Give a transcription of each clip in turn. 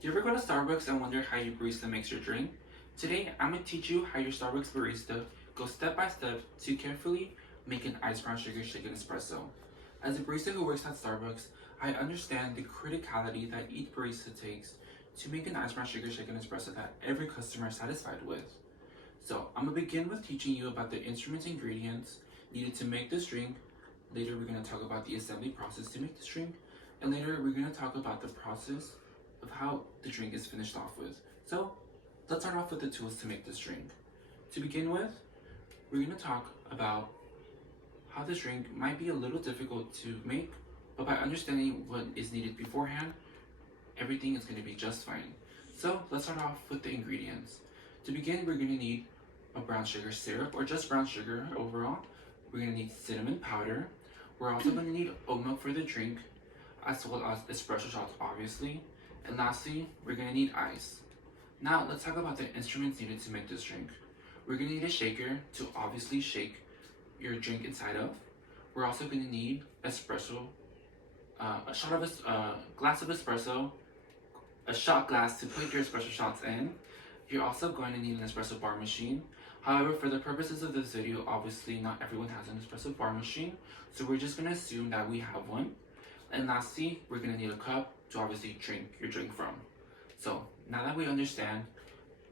Do you ever go to Starbucks and wonder how your barista makes your drink? Today, I'm going to teach you how your Starbucks barista goes step by step to carefully make an iced brown sugar shaken espresso. As a barista who works at Starbucks, I understand the criticality that each barista takes to make an iced brown sugar shaken espresso that every customer is satisfied with. So, I'm going to begin with teaching you about the instruments and ingredients needed to make this drink. Later, we're going to talk about the assembly process to make this drink. And later, we're going to talk about the process of how the drink is finished off with. So, let's start off with the tools to make this drink. To begin with, we're going to talk about how this drink might be a little difficult to make, but by understanding what is needed beforehand, everything is going to be just fine. So, let's start off with the ingredients. To begin, we're going to need a brown sugar syrup, or just brown sugar overall. We're going to need cinnamon powder. We're also going to need oat milk for the drink, as well as espresso shots, obviously. And lastly, we're going to need ice. Now, let's talk about the instruments needed to make this drink. We're going to need a shaker to obviously shake your drink inside of. We're also going to need espresso, a glass of espresso, a shot glass to put your espresso shots in. You're also going to need an espresso bar machine. However, for the purposes of this video, obviously not everyone has an espresso bar machine, so we're just going to assume that we have one. And lastly, we're going to need a cup to obviously drink your drink from. So, now that we understand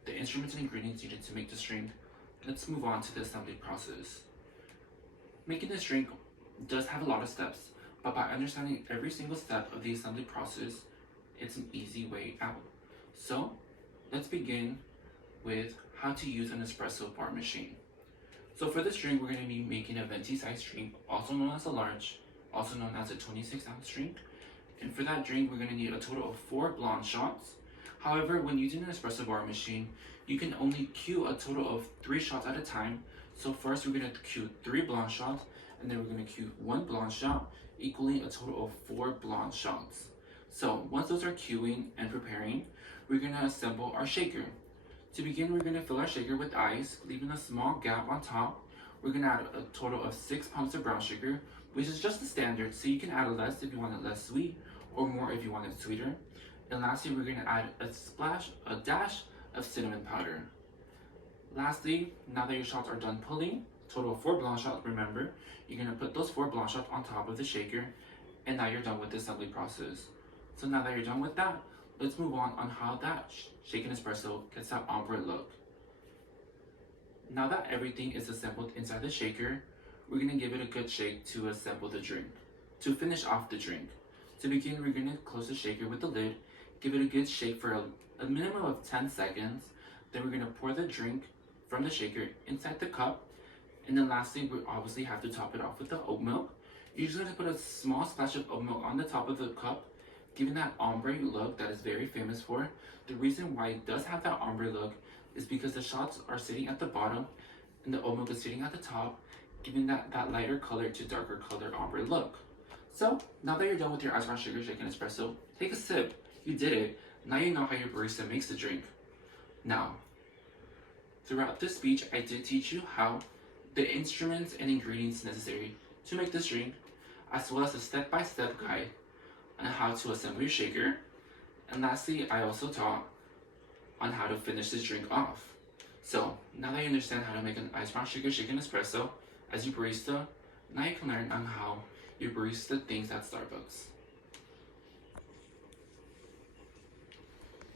the instruments and ingredients needed to make this drink, let's move on to the assembly process. Making this drink does have a lot of steps, but by understanding every single step of the assembly process, it's an easy way out. So, let's begin with how to use an espresso bar machine. So for this drink, we're going to be making a venti size drink, also known as a large, also known as a 26-ounce drink. And for that drink, we're going to need a total of 4 blonde shots. However, when using an espresso bar machine, you can only queue a total of 3 shots at a time. So first, we're going to queue 3 blonde shots, and then we're going to queue 1 blonde shot, equaling a total of 4 blonde shots. So once those are queuing and preparing, we're going to assemble our shaker. To begin, we're going to fill our shaker with ice, leaving a small gap on top. We're going to add a total of 6 pumps of brown sugar, which is just the standard, so you can add less if you want it less sweet, or more if you want it sweeter. And lastly, we're going to add a dash of cinnamon powder. Lastly, now that your shots are done pulling, total of 4 blonde shots, remember, you're going to put those 4 blonde shots on top of the shaker, and now you're done with the assembly process. So now that you're done with that, let's move on how that shaken espresso gets that ombre look. Now that everything is assembled inside the shaker, we're going to give it a good shake to assemble the drink. To finish off the drink. To begin, we're going to close the shaker with the lid, give it a good shake for a minimum of 10 seconds. Then we're going to pour the drink from the shaker inside the cup. And then lastly, we obviously have to top it off with the oat milk. You're just going to put a small splash of oat milk on the top of the cup, giving that ombre look that is very famous for. The reason why it does have that ombre look is because the shots are sitting at the bottom and the oat milk is sitting at the top, giving that lighter color to darker color ombre look. So, now that you're done with your iced brown sugar shaken espresso, take a sip. You did it. Now you know how your barista makes the drink. Now, throughout this speech, I did teach you how the instruments and ingredients necessary to make this drink, as well as a step-by-step guide on how to assemble your shaker. And lastly, I also taught on how to finish this drink off. So, now that you understand how to make an iced brown sugar shaken espresso as your barista, now you can learn on how your barista thinks at Starbucks.